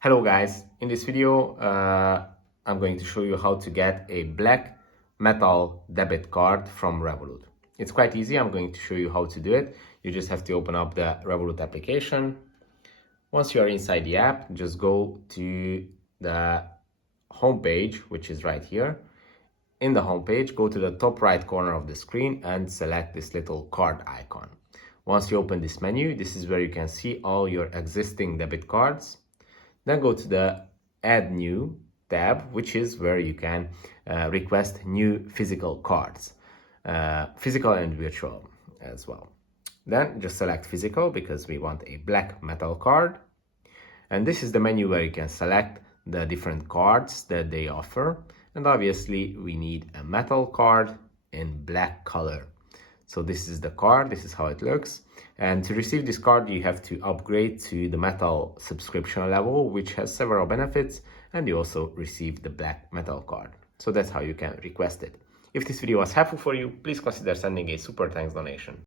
Hello guys, in this video I'm going to show you how to get a black metal debit card from Revolut. It's quite easy. I'm going to show you how to do it. You just have to open up the Revolut application. Once you are inside the app, just go to the home page, which is right here. In the home page, go to the top right corner of the screen and select this little card icon. Once you open this menu, this is where you can see all your existing debit cards. Then go to the Add New tab, which is where you can request new physical cards, physical and virtual as well. Then just select physical because we want a black metal card. And this is the menu where you can select the different cards that they offer. And obviously we need a metal card in black color. So this is the card, this is how it looks. And to receive this card, you have to upgrade to the metal subscription level, which has several benefits, and you also receive the black metal card. So that's how you can request it. If this video was helpful for you, please consider sending a super thanks donation.